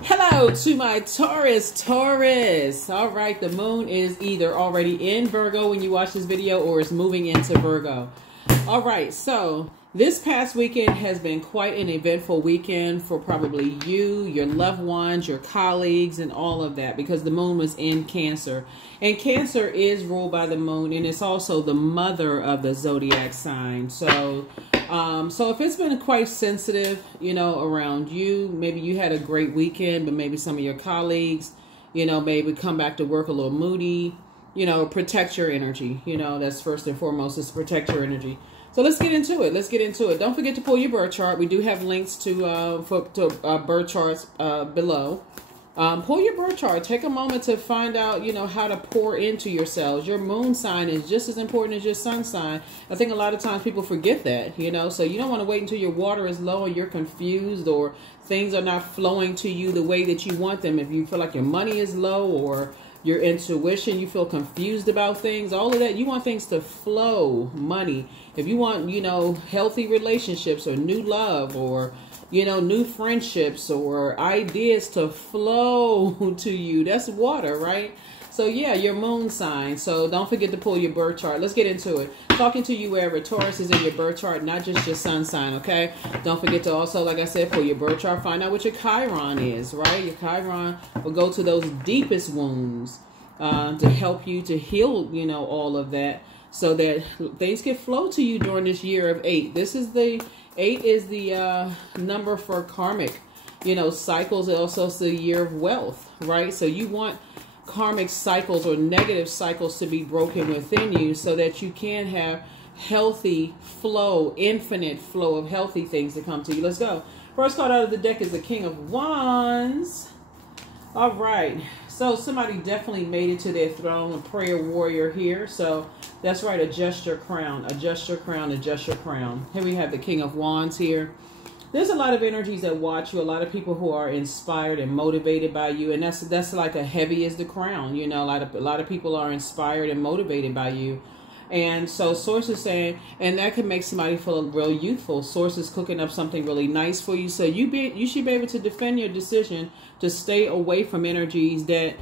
Hello to my Taurus. All right, the moon is either already in Virgo when you watch this video or is moving into Virgo. All right, so this past weekend has been quite an eventful weekend for probably you, your loved ones, your colleagues, and all of that, because the moon was in Cancer. And Cancer is ruled by the moon, and it's also the mother of the Zodiac sign. So if it's been quite sensitive, around you, maybe you had a great weekend, but maybe some of your colleagues, maybe come back to work a little moody, protect your energy. That's first and foremost, is protect your energy. So let's get into it. Don't forget to pull your birth chart. We do have links to birth charts below. Pull your birth chart. Take a moment to find out, how to pour into yourselves. Your moon sign is just as important as your sun sign. I think a lot of times people forget that, so you don't want to wait until your water is low and you're confused or things are not flowing to you the way that you want them. If you feel like your money is low or your intuition, you feel confused about things, all of that, you want things to flow, money. If you want, healthy relationships or new love or, new friendships or ideas to flow to you, that's water, right? So yeah, your moon sign. So don't forget to pull your birth chart. Let's get into it. Talking to you wherever Taurus is in your birth chart, not just your sun sign, okay? Don't forget to also, like I said, pull your birth chart. Find out what your Chiron is, right? Your Chiron will go to those deepest wounds to help you to heal, all of that, so that things can flow to you during this year of 8. Eight is the number for karmic, cycles. It also is the year of wealth, right? So you want karmic cycles or negative cycles to be broken within you so that you can have healthy flow, infinite flow of healthy things to come to you. Let's go. First card out of the deck is the King of Wands. All right. So somebody definitely made it to their throne, a prayer warrior here. So that's right. Adjust your crown, adjust your crown, adjust your crown. Here we have the King of Wands here. There's a lot of energies that watch you, a lot of people who are inspired and motivated by you. And that's like a heavy as the crown. A lot of people are inspired and motivated by you. And so Source is saying, and that can make somebody feel real youthful. Source is cooking up something really nice for you. So you should be able to defend your decision to stay away from energies that,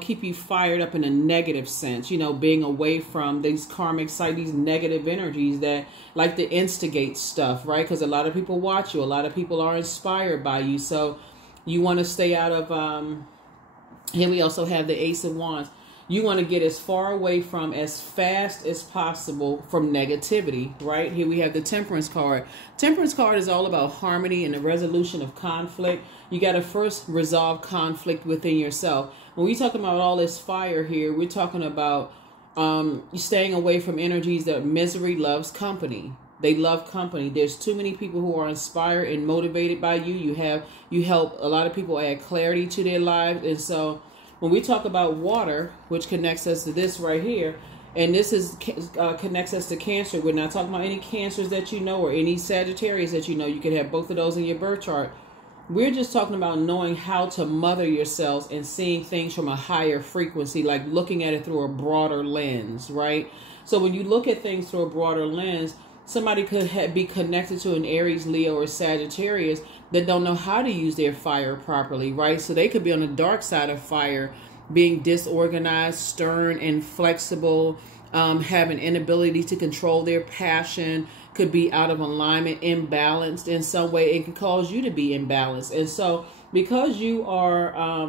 keep you fired up in a negative sense, being away from these karmic side, these negative energies that like to instigate stuff, right? Because a lot of people watch you. A lot of people are inspired by you. So you want to stay out of, here we also have the Ace of Wands. You want to get as far away from, as fast as possible, from negativity, right? Here we have the Temperance card. Temperance card is all about harmony and the resolution of conflict. You got to first resolve conflict within yourself. When we talk about all this fire here, we're talking about staying away from energies that misery loves company. They love company. There's too many people who are inspired and motivated by you. You help a lot of people add clarity to their lives. And so when we talk about water, which connects us to this right here, and this is connects us to Cancer. We're not talking about any Cancers that you know or any Sagittarius that you know. You could have both of those in your birth chart. We're just talking about knowing how to mother yourselves and seeing things from a higher frequency, like looking at it through a broader lens, right? So when you look at things through a broader lens, somebody could be connected to an Aries, Leo, or Sagittarius that don't know how to use their fire properly, right? So they could be on the dark side of fire, being disorganized, stern, inflexible, have an inability to control their passion, could be out of alignment, imbalanced in some way. It can cause you to be imbalanced. And so because you are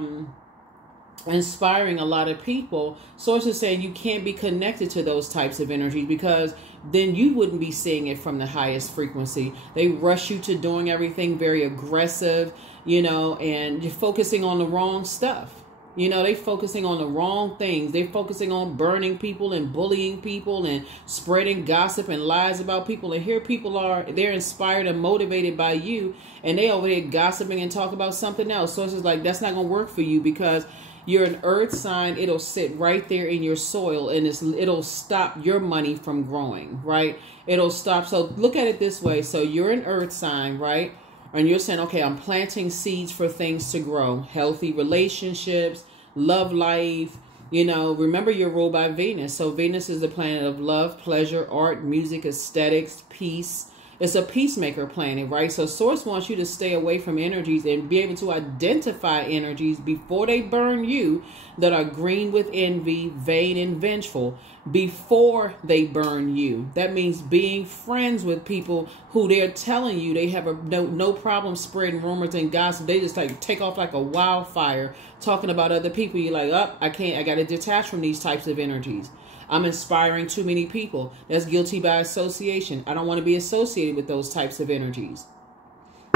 inspiring a lot of people, Source is saying you can't be connected to those types of energies, because then you wouldn't be seeing it from the highest frequency. They rush you to doing everything very aggressive, and you're focusing on the wrong stuff. They focusing on the wrong things. They're focusing on burning people and bullying people and spreading gossip and lies about people. And here people they're inspired and motivated by you, and they over there gossiping and talk about something else. So it's just like, that's not going to work for you, because you're an earth sign. It'll sit right there in your soil, and it'll stop your money from growing, right? It'll stop. So look at it this way. So you're an earth sign, right? And you're saying, okay, I'm planting seeds for things to grow. Healthy relationships, love life. Remember you're ruled by Venus. So Venus is the planet of love, pleasure, art, music, aesthetics, peace, It's a peacemaker planet, right? So Source wants you to stay away from energies and be able to identify energies before they burn you that are green with envy, vain, and vengeful before they burn you. That means being friends with people who they're telling you they have no problem spreading rumors and gossip. They just like take off like a wildfire talking about other people. You're like, oh, I got to detach from these types of energies. I'm inspiring too many people. That's guilty by association. I don't want to be associated with those types of energies.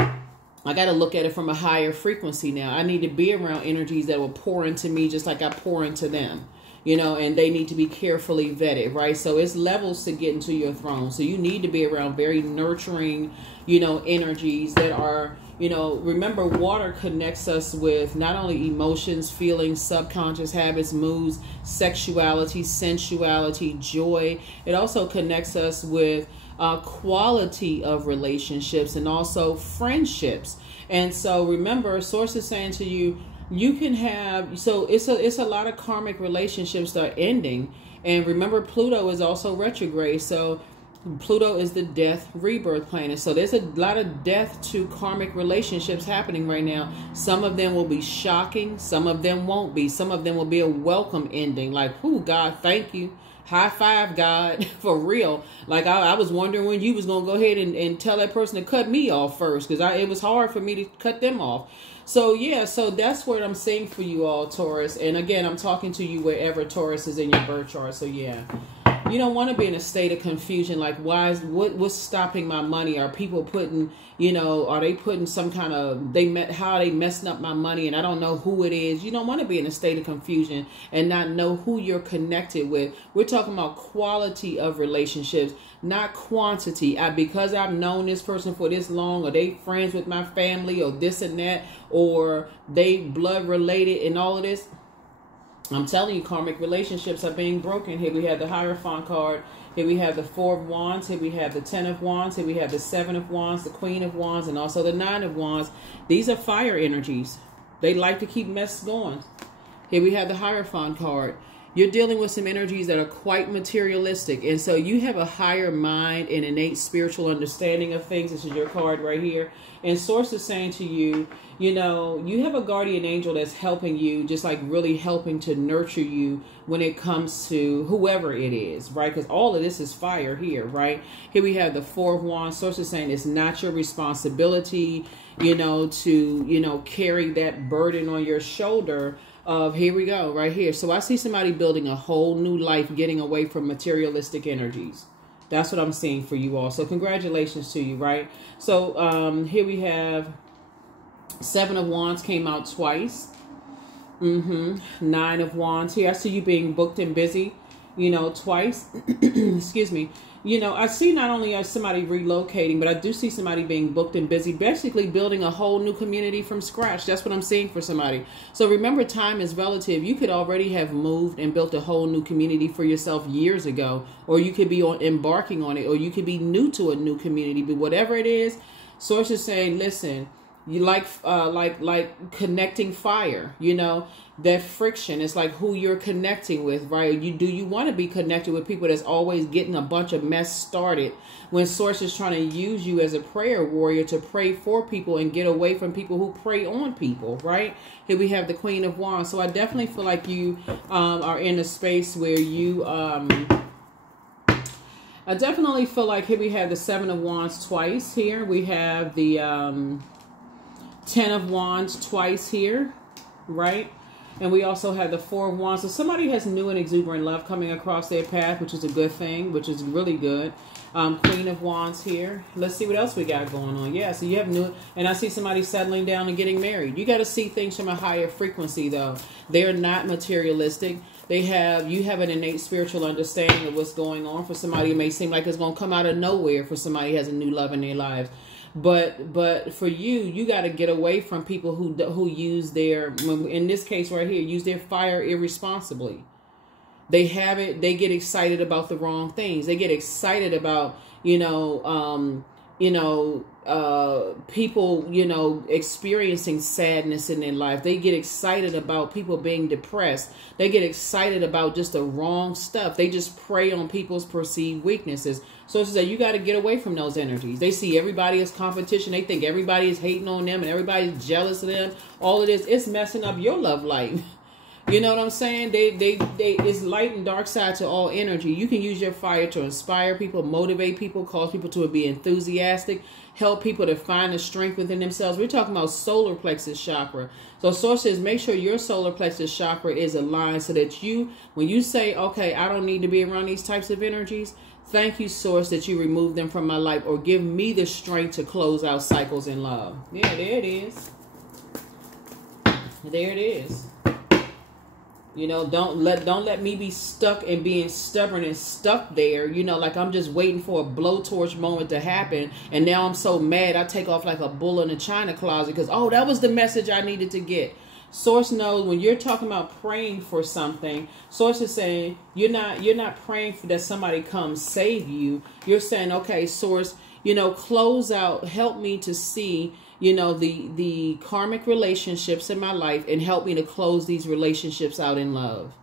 I got to look at it from a higher frequency now. I need to be around energies that will pour into me just like I pour into them, you know, and they need to be carefully vetted, right? So it's levels to get into your throne. So you need to be around very nurturing, you know, energies that are, you know, remember, water connects us with not only emotions, feelings, subconscious habits, moods, sexuality, sensuality, joy. It also connects us with quality of relationships and also friendships. And so remember, Source is saying to you, you can have, so it's a lot of karmic relationships that are ending. And remember, Pluto is also retrograde. So Pluto is the death rebirth planet. So there's a lot of death to karmic relationships happening right now. Some of them will be shocking. Some of them won't be. Some of them will be a welcome ending. Like, oh, God, thank you. High five, God, for real. Like, I was wondering when you was going to go ahead and tell that person to cut me off first, because it was hard for me to cut them off. So, yeah, so that's what I'm saying for you all, Taurus. And again, I'm talking to you wherever Taurus is in your birth chart. So, yeah. You don't want to be in a state of confusion. Like, what's stopping my money? Are people putting, you know, are they putting some kind of, how are they messing up my money and I don't know who it is? You don't want to be in a state of confusion and not know who you're connected with. We're talking about quality of relationships, not quantity. Because I've known this person for this long, or they friends with my family, or this and that, or they blood related and all of this. I'm telling you, karmic relationships are being broken. Here we have the Hierophant card. Here we have the Four of Wands. Here we have the Ten of Wands. Here we have the Seven of Wands, the Queen of Wands, and also the Nine of Wands. These are fire energies. They like to keep mess going. Here we have the Hierophant card. You're dealing with some energies that are quite materialistic. And so you have a higher mind and innate spiritual understanding of things. This is your card right here. And Source is saying to you, you know, you have a guardian angel that's helping you, just like really helping to nurture you when it comes to whoever it is, right? Because all of this is fire here, right? Here we have the Four of Wands. Source is saying it's not your responsibility, you know, to, you know, carry that burden on your shoulder of, here we go, right here. So I see somebody building a whole new life, getting away from materialistic energies. That's what I'm seeing for you all. So congratulations to you, right? So here we have Seven of Wands came out twice. Nine of Wands here. I see you being booked and busy, you know, twice. Excuse me. You know, I see not only as somebody relocating, but I do see somebody being booked and busy, basically building a whole new community from scratch. That's what I'm seeing for somebody. So remember, time is relative. You could already have moved and built a whole new community for yourself years ago, or you could be embarking on it, or you could be new to a new community. But whatever it is, Source is saying, listen, you like connecting fire, you know, that friction. It's like who you're connecting with, right? Do you want to be connected with people that's always getting a bunch of mess started, when Source is trying to use you as a prayer warrior to pray for people and get away from people who prey on people, right? Here we have the Queen of Wands. So I definitely feel like you are in a space where you I definitely feel like, here we have the Seven of Wands twice. Here we have the Ten of Wands twice here, right? And we also have the Four of Wands. So somebody has new and exuberant love coming across their path, which is a good thing, which is really good. Queen of Wands here. Let's see what else we got going on. Yeah, so you have new, and I see somebody settling down and getting married. You got to see things from a higher frequency, though. They're not materialistic. You have an innate spiritual understanding of what's going on. For somebody, it may seem like it's going to come out of nowhere for somebody who has a new love in their lives. But for you got to get away from people who use their, in this case right here, use their fire irresponsibly. They get excited about the wrong things. They get excited about, people, you know, experiencing sadness in their life. They get excited about people being depressed. They get excited about just the wrong stuff. They just prey on people's perceived weaknesses. So it's that you got to get away from those energies. They see everybody as competition. They think everybody is hating on them and everybody's jealous of them. All it is, it's messing up your love life. You know what I'm saying? It's light and dark side to all energy. You can use your fire to inspire people, motivate people, cause people to be enthusiastic, help people to find the strength within themselves. We're talking about solar plexus chakra. So Source says, make sure your solar plexus chakra is aligned so that you, when you say, okay, I don't need to be around these types of energies, thank you, Source, that you remove them from my life, or give me the strength to close out cycles in love. Yeah, there it is. There it is. You know, don't let me be stuck and being stubborn and stuck there, you know, like I'm just waiting for a blowtorch moment to happen. And now I'm so mad I take off like a bull in a china closet because, oh, that was the message I needed to get. Source knows when you're talking about praying for something, Source is saying you're not praying for that somebody comes save you. You're saying, okay, Source, you know, close out, help me to see, you know, the karmic relationships in my life and help me to close these relationships out in love.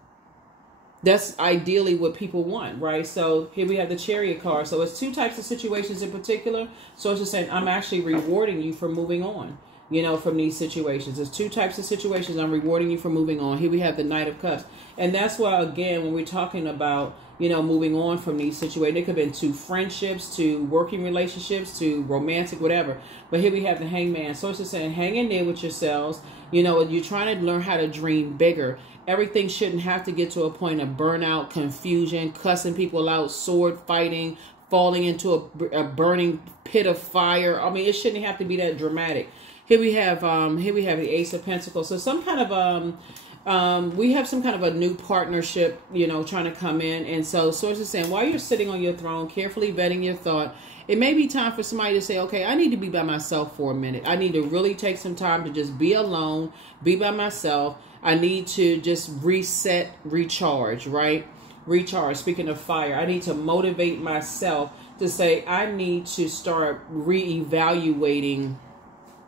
That's ideally what people want, right? So here we have the Chariot card. So it's two types of situations in particular. So it's just saying, I'm actually rewarding you for moving on, you know, from these situations. There's two types of situations. I'm rewarding you for moving on. Here we have the Knight of Cups. And that's why, again, when we're talking about, you know, moving on from these situations, it could have been to friendships, to working relationships, to romantic, whatever. But here we have the Hangman. So it's just saying, hang in there with yourselves. You know, you're trying to learn how to dream bigger. Everything shouldn't have to get to a point of burnout, confusion, cussing people out, sword fighting, falling into a burning pit of fire. I mean, it shouldn't have to be that dramatic. Here we have the Ace of Pentacles. So some kind of we have some kind of a new partnership, you know, trying to come in. And so Source is saying, while you're sitting on your throne, carefully vetting your thought, it may be time for somebody to say, okay, I need to be by myself for a minute. I need to really take some time to just be alone, be by myself. I need to just reset, recharge, right? Recharge. Speaking of fire, I need to motivate myself to say, I need to start reevaluating.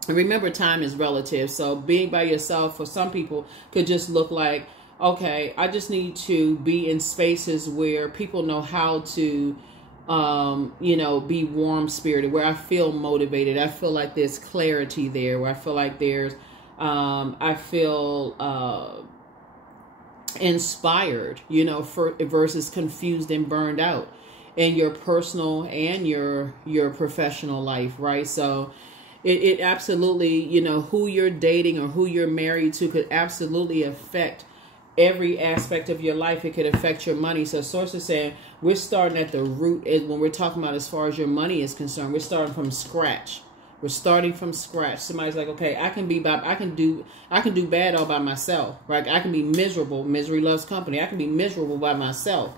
And remember, time is relative. So being by yourself for some people could just look like, okay, I just need to be in spaces where people know how to, you know, be warm spirited, where I feel motivated. I feel like there's clarity there, where I feel like there's, I feel inspired, you know, versus confused and burned out in your personal and your professional life, right? So it absolutely, you know, who you're dating or who you're married to could absolutely affect every aspect of your life. It could affect your money. So Source is saying we're starting at the root. When we're talking about as far as your money is concerned, we're starting from scratch. We're starting from scratch. Somebody's like, okay, I can do bad all by myself, right? I can be miserable. Misery loves company. I can be miserable by myself,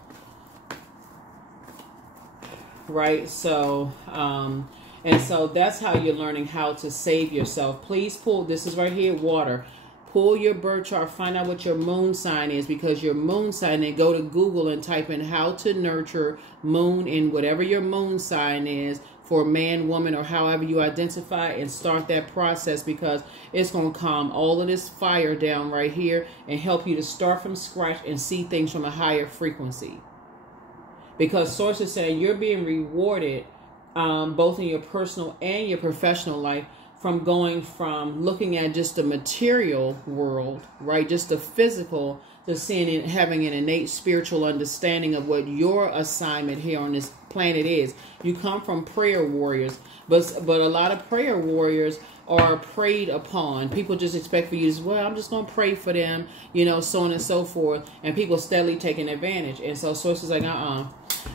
right? So, and so that's how you're learning how to save yourself. Please pull, this is right here, water. Pull your birth chart, find out what your moon sign is, because your moon sign, and go to Google and type in how to nurture moon in whatever your moon sign is for man, woman, or however you identify, and start that process, because it's going to calm all of this fire down right here and help you to start from scratch and see things from a higher frequency. Because Source is saying you're being rewarded both in your personal and your professional life from going from looking at just the material world, right, just the physical, to seeing it, having an innate spiritual understanding of what your assignment here on this planet is. You come from prayer warriors, but a lot of prayer warriors are preyed upon. People just expect for you to, well, I'm just going to pray for them, you know, so on and so forth, and people steadily taking advantage. And so Source is like,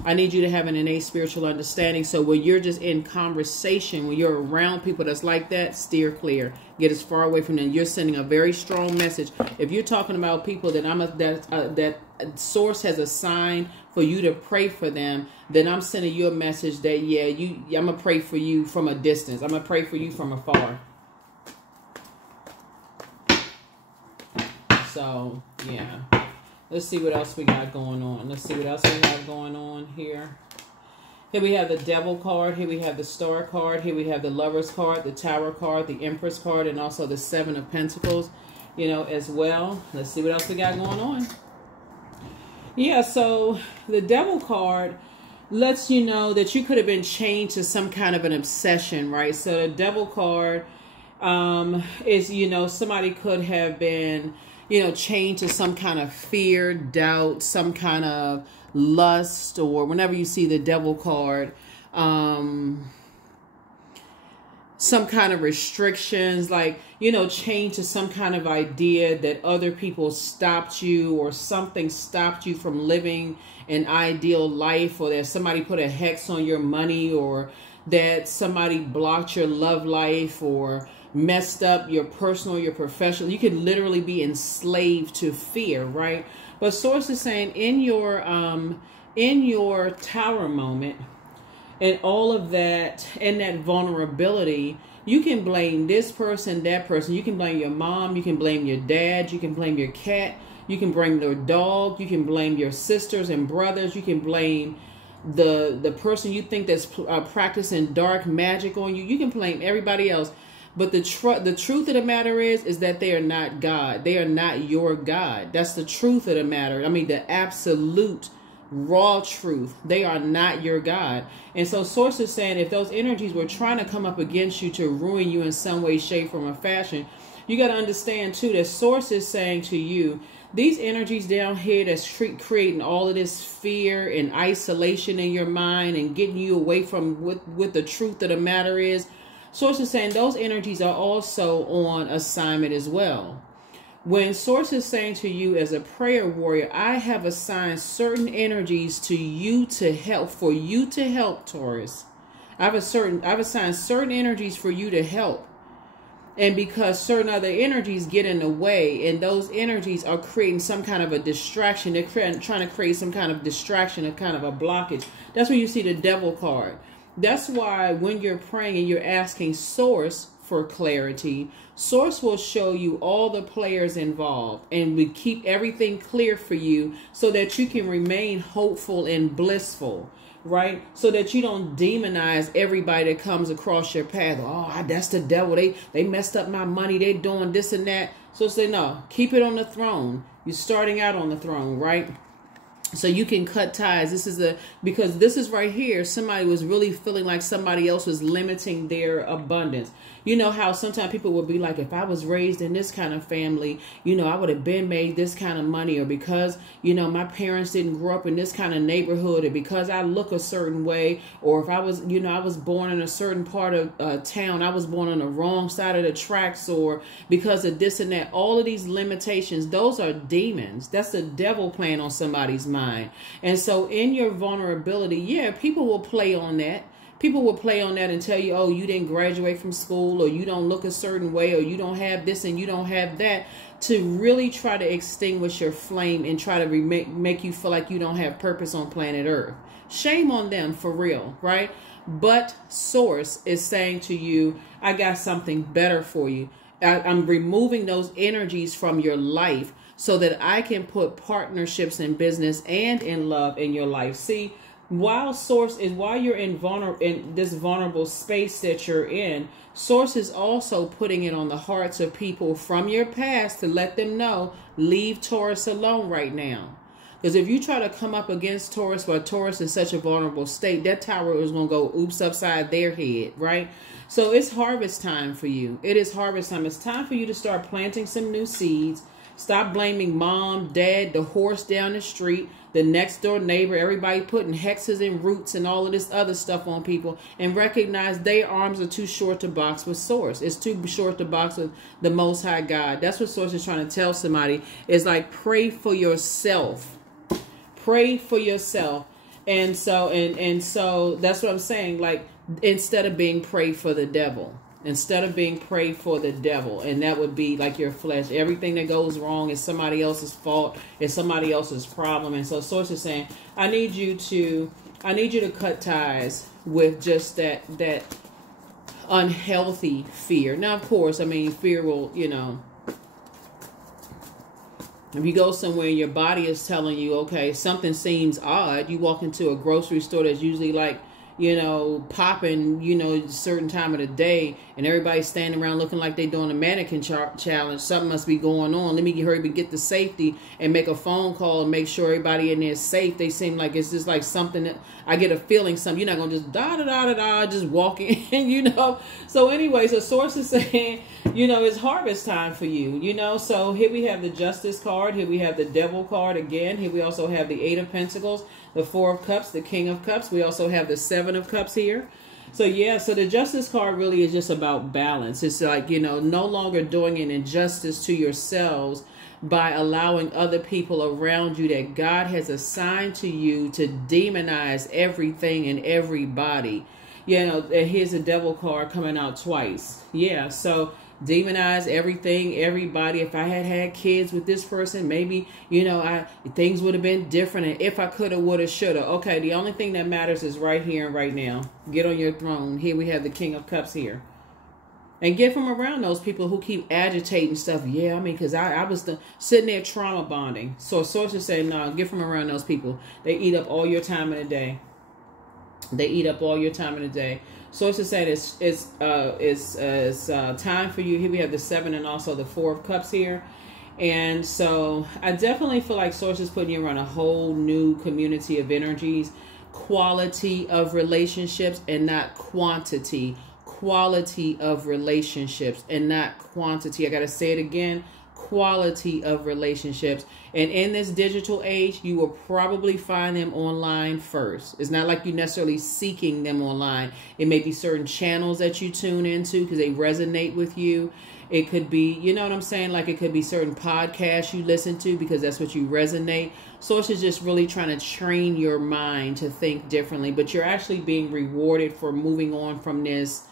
I need you to have an innate spiritual understanding. So when you're just in conversation, when you're around people that's like that, steer clear. Get as far away from them. You're sending a very strong message. If you're talking about people that Source has assigned for you to pray for them, then I'm sending you a message that, yeah, I'm going to pray for you from a distance. I'm going to pray for you from afar. So, yeah. Let's see what else we got going on. Let's see what else we have going on here. Here we have the Devil card. Here we have the Star card. Here we have the Lovers card, the Tower card, the Empress card, and also the Seven of Pentacles, you know, as well. Let's see what else we got going on. Yeah, so the Devil card lets you know that you could have been chained to some kind of an obsession, right? So the Devil card is, you know, somebody could have been, you know, chained to some kind of fear, doubt, some kind of lust, or whenever you see the Devil card, some kind of restrictions, like, you know, chained to some kind of idea that other people stopped you, or something stopped you from living an ideal life, or that somebody put a hex on your money, or that somebody blocked your love life, or messed up your personal, your professional. You could literally be enslaved to fear, right? But Source is saying in your Tower moment, and all of that, and that vulnerability, you can blame this person, that person. You can blame your mom. You can blame your dad. You can blame your cat. You can blame your dog. You can blame your sisters and brothers. You can blame the person you think that's practicing dark magic on you. You can blame everybody else. But the truth of the matter is that they are not God. They are not your God. That's the truth of the matter. I mean, the absolute raw truth. They are not your God. And so Source is saying, if those energies were trying to come up against you to ruin you in some way, shape, form, or fashion, you got to understand too that Source is saying to you, these energies down here that's creating all of this fear and isolation in your mind and getting you away from what the truth of the matter is. Source is saying those energies are also on assignment as well. When Source is saying to you as a prayer warrior, I have assigned certain energies to you to help, for you to help, Taurus. I've assigned certain energies for you to help. And because certain other energies get in the way, and those energies are creating some kind of a distraction, they're trying to create some kind of distraction, a kind of a blockage. That's when you see the Devil card. That's why when you're praying and you're asking Source for clarity, Source will show you all the players involved, and we keep everything clear for you so that you can remain hopeful and blissful, right? So that you don't demonize everybody that comes across your path. Oh, that's the devil. They messed up my money. They doing this and that. So say, no, keep it on the throne. You're starting out on the throne, right? So you can cut ties. Because this is right here. Somebody was really feeling like somebody else was limiting their abundance. You know how sometimes people will be like, if I was raised in this kind of family, you know, I would have been made this kind of money, or because, you know, my parents didn't grow up in this kind of neighborhood, or because I look a certain way, or if I was, you know, I was born in a certain part of town, I was born on the wrong side of the tracks, or because of this and that. All of these limitations, those are demons. That's the devil playing on somebody's mind. And so in your vulnerability, yeah, people will play on that. People will play on that and tell you, oh, you didn't graduate from school, or you don't look a certain way, or you don't have this and you don't have that, to really try to extinguish your flame and try to make you feel like you don't have purpose on planet Earth. Shame on them, for real, right? But Source is saying to you, I got something better for you. I'm removing those energies from your life so that I can put partnerships in business and in love in your life. See, while you're in this vulnerable space that you're in, Source is also putting it on the hearts of people from your past to let them know, leave Taurus alone right now. Because if you try to come up against Taurus while Taurus is such a vulnerable state, that tower is going to go oops upside their head, right? So it's harvest time for you. It is harvest time. It's time for you to start planting some new seeds. Stop blaming mom, dad, the horse down the street, the next door neighbor, everybody putting hexes and roots and all of this other stuff on people, and recognize their arms are too short to box with Source. It's too short to box with the Most High God. That's what Source is trying to tell somebody. Is like, pray for yourself. Pray for yourself. And so that's what I'm saying. Like, instead of being prayed for the devil. Instead of being prayed for the devil, and that would be like your flesh. Everything that goes wrong is somebody else's fault. It's somebody else's problem. And so Source is saying, I need you to cut ties with just that unhealthy fear. Now, of course, I mean, fear will, you know, if you go somewhere and your body is telling you, okay, something seems odd. You walk into a grocery store that's usually like, popping, certain time of the day, and everybody's standing around looking like they're doing a mannequin challenge. Something must be going on. Let me hurry up and get the safety and make a phone call and make sure everybody in there is safe. They seem like it's just like something that I get a feeling you're not going to just just walk in, So anyway, so source is saying, it's harvest time for you, So here we have the Justice card. Here we have the Devil card again. Here we also have the Eight of Pentacles, the Four of Cups, the King of Cups. We also have the Seven of Cups here. So yeah, so the Justice card really is just about balance. It's like, no longer doing an injustice to yourselves by allowing other people around you that God has assigned to you to demonize everything and everybody. And here's a Devil card coming out twice. Yeah, so demonize everything, everybody. If I had kids with this person, maybe, things would have been different. And if I coulda, woulda, shoulda. Okay, the only thing that matters is right here and right now. Get on your throne. Here we have the King of Cups here. And get from around those people who keep agitating stuff. Yeah, because I was sitting there trauma bonding. So sources say, no, get from around those people. They eat up all your time in the day. They eat up all your time in the day. Sources say it's time for you. Here we have the Seven and also the Four of Cups here. And so I definitely feel like sources putting you around a whole new community of energies, quality of relationships and not quantity. Quality of relationships and not quantity. I got to say it again. Quality of relationships. And in this digital age, you will probably find them online first. It's not like you're necessarily seeking them online. It may be certain channels that you tune into because they resonate with you. It could be, you know what I'm saying? Like it could be certain podcasts you listen to because that's what you resonate. Source is just really trying to train your mind to think differently. But you're actually being rewarded for moving on from this,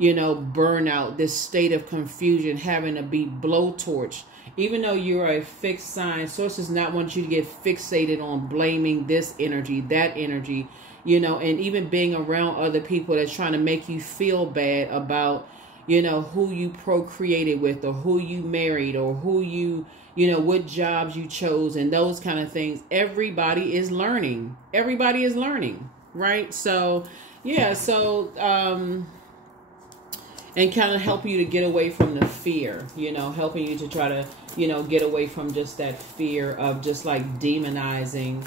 burnout, this state of confusion, having to be blowtorched. Even though you're a fixed sign, source does not want you to get fixated on blaming this energy, that energy, and even being around other people that's trying to make you feel bad about, who you procreated with or who you married or who you, what jobs you chose and those kind of things. Everybody is learning. Everybody is learning, right? So, yeah, and kind of help you to get away from the fear, helping you to try to, get away from just that fear of just like demonizing,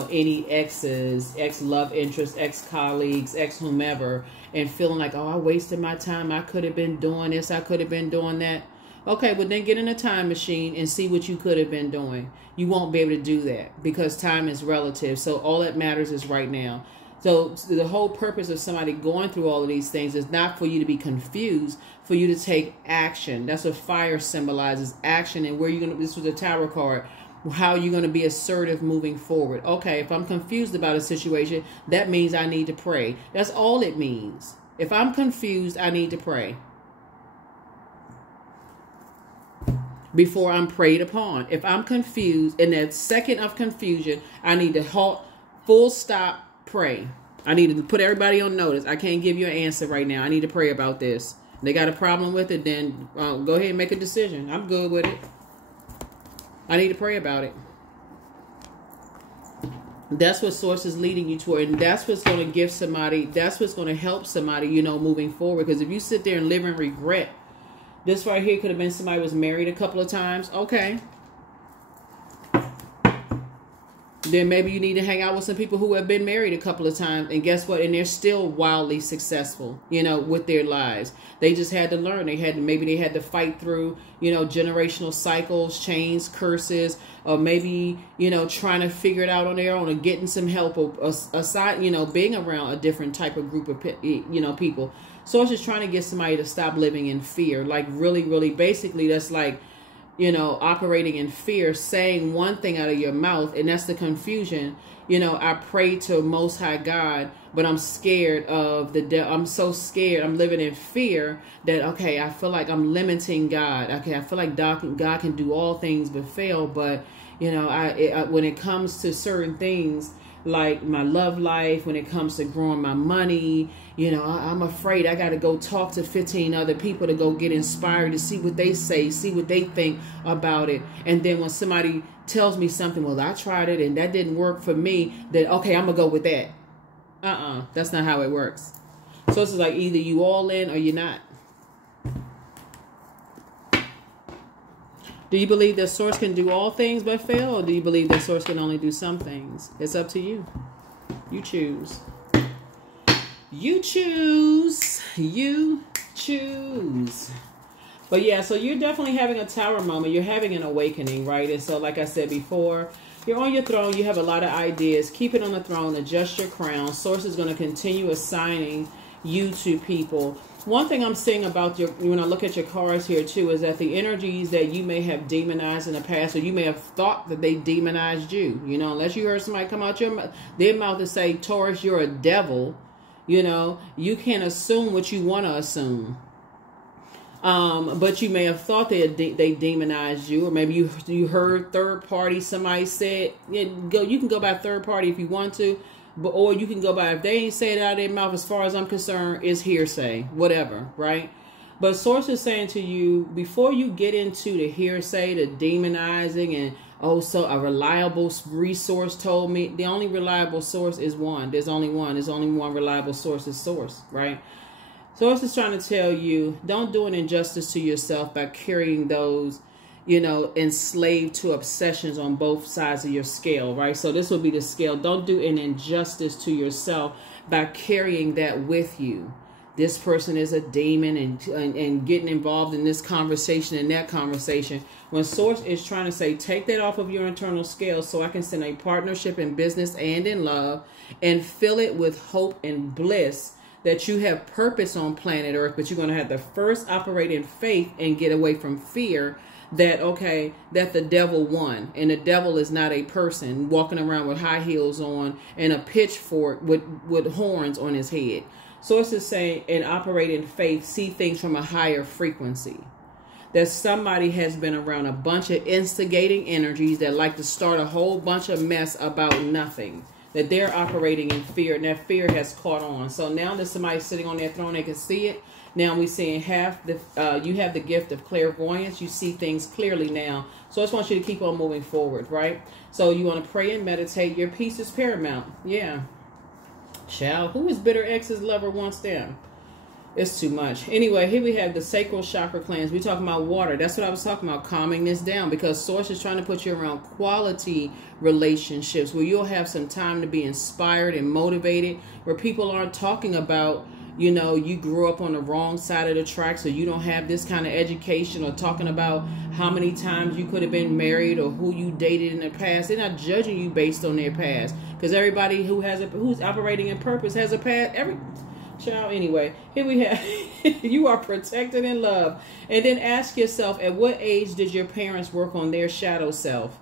any exes, ex-love interests, ex-colleagues, ex-whomever, and feeling like, oh, I wasted my time. I could have been doing this. I could have been doing that. Okay, but then get in a time machine and see what you could have been doing. You won't be able to do that because time is relative. So all that matters is right now. So the whole purpose of somebody going through all of these things is not for you to be confused, for you to take action. That's what fire symbolizes, action, and where you're going to, this was a Tower card, how you're going to be assertive moving forward. Okay, if I'm confused about a situation, that means I need to pray. That's all it means. If I'm confused, I need to pray before I'm preyed upon. If I'm confused, in that second of confusion, I need to halt, full stop, pray. I need to put everybody on notice. I can't give you an answer right now. I need to pray about this. They got a problem with it, then go ahead and make a decision. I'm good with it. I need to pray about it. That's what source is leading you toward. And that's what's going to give somebody, that's what's going to help somebody, moving forward. Because if you sit there and live in regret, this right here could have been somebody who was married a couple of times. Okay. Then maybe you need to hang out with some people who have been married a couple of times. And guess what? And they're still wildly successful, with their lives. They just had to learn. Maybe they had to fight through, generational cycles, chains, curses, or maybe, trying to figure it out on their own or getting some help or aside, being around a different type of group of, people. So it's just trying to get somebody to stop living in fear. Like really, really basically that's like, operating in fear, saying one thing out of your mouth, and that's the confusion. I pray to Most High God, but I'm scared of the devil. I'm so scared. I'm living in fear that, okay, I feel like I'm limiting God. Okay, I feel like God can do all things but fail. But, when it comes to certain things, like my love life, when it comes to growing my money, I'm afraid I got to go talk to 15 other people to go get inspired to see what they say, see what they think about it. And then when somebody tells me something, well, I tried it and that didn't work for me, then, okay, I'm going to go with that. That's not how it works. So it's like either you all in or you're not. Do you believe that Source can do all things but fail? Or do you believe that Source can only do some things? It's up to you. You choose. You choose. You choose. But yeah, so you're definitely having a tower moment. You're having an awakening, right? And so like I said before, you're on your throne. You have a lot of ideas. Keep it on the throne. Adjust your crown. Source is going to continue assigning you to people. One thing I'm seeing about when I look at your cards here too, is that the energies that you may have demonized in the past, or you may have thought that they demonized you, you know, unless you heard somebody come out their mouth and say, Taurus, you're a devil, you know, you can't assume what you want to assume. But you may have thought they demonized you, or maybe you heard third party, somebody said, you can go by third party if you want to. Or you can go by, if they ain't say it out of their mouth, as far as I'm concerned, it's hearsay, whatever, right? But Source is saying to you, before you get into the hearsay, the demonizing, and so a reliable resource told me, the only reliable source is one. There's only one. There's only one reliable source is Source, right? Source is trying to tell you, don't do an injustice to yourself by carrying those, you know, enslaved to obsessions on both sides of your scale, right? So this would be the scale. Don't do an injustice to yourself by carrying that with you. This person is a demon, and getting involved in this conversation and that conversation. When Source is trying to say, take that off of your internal scale so I can send a partnership in business and in love, and fill it with hope and bliss that you have purpose on planet Earth, but you're going to have to first operate in faith and get away from fear that, okay, that the devil won, and the devil is not a person walking around with high heels on and a pitchfork with horns on his head. Source is saying, and operate in faith, see things from a higher frequency. That somebody has been around a bunch of instigating energies that like to start a whole bunch of mess about nothing. That they're operating in fear, and that fear has caught on. So now that somebody's sitting on their throne, they can see it. Now we're seeing you have the gift of clairvoyance. You see things clearly now. So I just want you to keep on moving forward, right? So you want to pray and meditate. Your peace is paramount. Yeah. Child, who is bitter ex's lover wants them? It's too much. Anyway, here we have the sacral chakra cleanse. We're talking about water. That's what I was talking about, calming this down, because Source is trying to put you around quality relationships where you'll have some time to be inspired and motivated, where people aren't talking about, you know, you grew up on the wrong side of the track, so you don't have this kind of education, or talking about how many times you could have been married or who you dated in the past. They're not judging you based on their past, because everybody who's operating in purpose has a past. Child, anyway, here we have, you are protected in love. And then ask yourself, at what age did your parents work on their shadow self?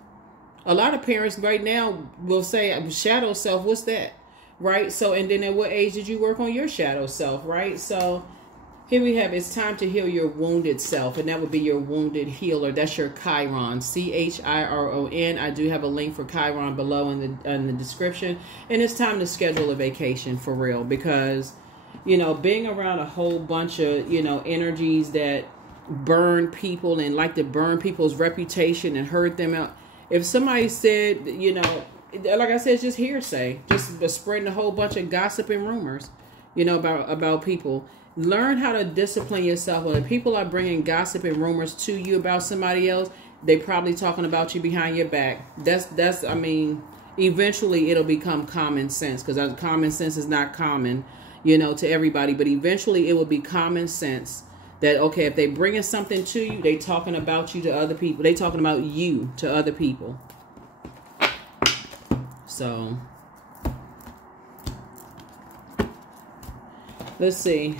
A lot of parents right now will say, shadow self, what's that? Right? So, and then at what age did you work on your shadow self? Right? So here we have, it's time to heal your wounded self. And that would be your wounded healer. That's your Chiron, Chiron. I do have a link for Chiron below in the description. And it's time to schedule a vacation for real, because, you know, being around a whole bunch of, you know, energies that burn people and like to burn people's reputation and hurt them out. If somebody said, you know, like I said, it's just hearsay, just spreading a whole bunch of gossip and rumors, you know, about people. Learn how to discipline yourself. When people are bringing gossip and rumors to you about somebody else, they probably talking about you behind your back. That's I mean, eventually it'll become common sense, because common sense is not common, you know, to everybody, but eventually it will be common sense that, okay, if they bringing something to you, they talking about you to other people. They talking about you to other people. So let's see.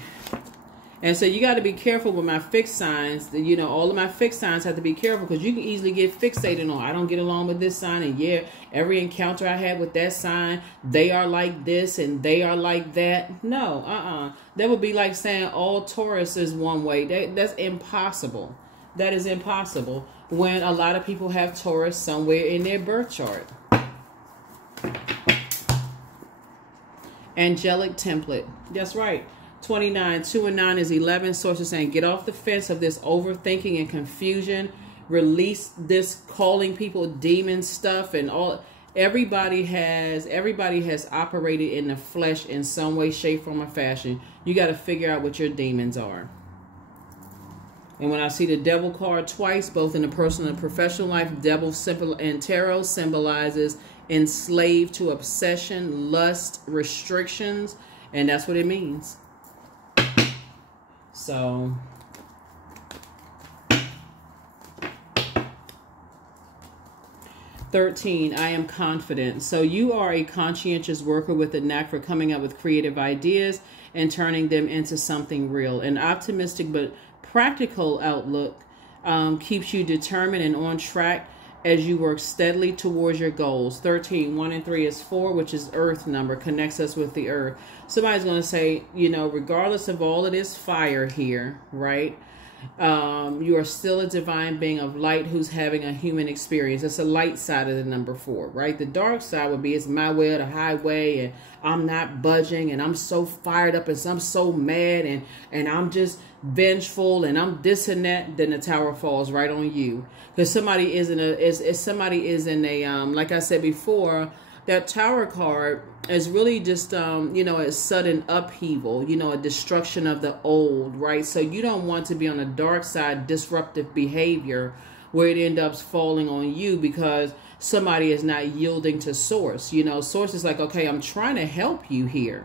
And so you got to be careful with my fixed signs. You know, all of my fixed signs have to be careful, because you can easily get fixated on, I don't get along with this sign, and yeah, every encounter I had with that sign, they are like this and they are like that. No, that would be like saying all Taurus is one way. That's impossible. That is impossible when a lot of people have Taurus somewhere in their birth chart. Angelic template. That's right. 29, 2 and 9 is 11. Source is saying, get off the fence of this overthinking and confusion. Release this calling people demon stuff and all. everybody has operated in the flesh in some way, shape, form, or fashion. You got to figure out what your demons are. And when I see the devil card twice, both in the personal and professional life, devil and tarot symbolizes enslaved to obsession, lust, restrictions, and that's what it means. So, "13, I am confident." So you are a conscientious worker with a knack for coming up with creative ideas and turning them into something real. An optimistic but practical outlook keeps you determined and on track as you work steadily towards your goals. 13, 1 and 3 is 4, which is earth number, connects us with the earth. Somebody's going to say, you know, regardless of all of this fire here, right? You are still a divine being of light who's having a human experience. That's a light side of the number 4, right? The dark side would be, it's my way or the highway, and I'm not budging, and I'm so fired up, and I'm so mad, and I'm just vengeful, and I'm this and that. Then the tower falls right on you, because somebody is in a like I said before, that tower card is really just, you know, a sudden upheaval, you know, a destruction of the old, right? So you don't want to be on the dark side, disruptive behavior, where it ends up falling on you because somebody is not yielding to source. You know, source is like, okay, I'm trying to help you here.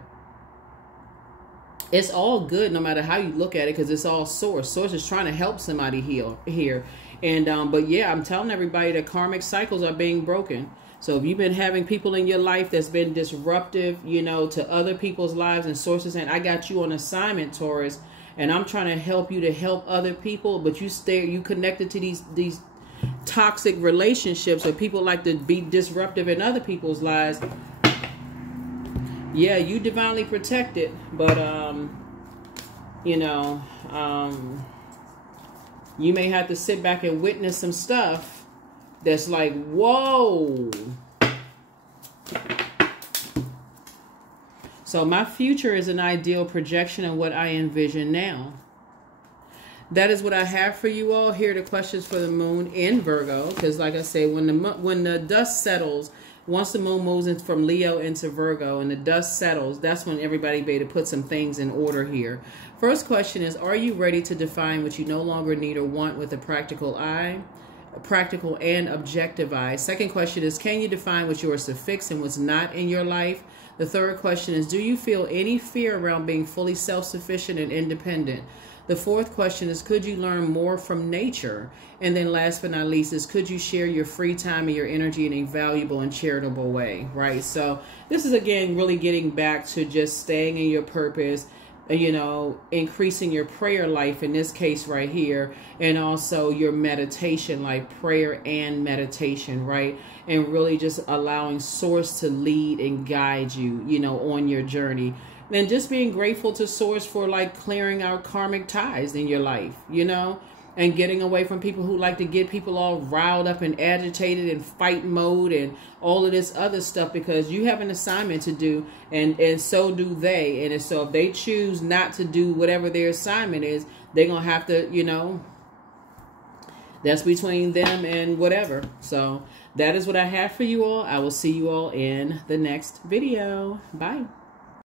It's all good no matter how you look at it, because it's all source. Source is trying to help somebody heal here. And, but yeah, I'm telling everybody that karmic cycles are being broken. So if you've been having people in your life that's been disruptive, you know, to other people's lives, and sources saying, I got you on assignment, Taurus, and I'm trying to help you to help other people, but you connected to these toxic relationships where people like to be disruptive in other people's lives. Yeah, you divinely protected, but you know, you may have to sit back and witness some stuff that's like, whoa. So my future is an ideal projection of what I envision now. That is what I have for you all. Here are the questions for the moon in Virgo. Because like I say, when the dust settles, once the moon moves in from Leo into Virgo and the dust settles, that's when everybody be able to put some things in order here. First question is, are you ready to define what you no longer need or want with a practical eye? Practical and objective eye. Second question is, can you define what yours to fix and what's not in your life? The third question is, do you feel any fear around being fully self-sufficient and independent? The fourth question is, could you learn more from nature? And then last but not least is, could you share your free time and your energy in a valuable and charitable way, right? So this is, again, really getting back to just staying in your purpose, you know, increasing your prayer life in this case right here, and also your meditation life, prayer and meditation, right? And really just allowing source to lead and guide you, you know, on your journey. And just being grateful to source for like clearing out karmic ties in your life, you know, and getting away from people who like to get people all riled up and agitated and fight mode and all of this other stuff, because you have an assignment to do, and so do they. And so if they choose not to do whatever their assignment is, they're going to have to, you know, that's between them and whatever. So that is what I have for you all. I will see you all in the next video. Bye.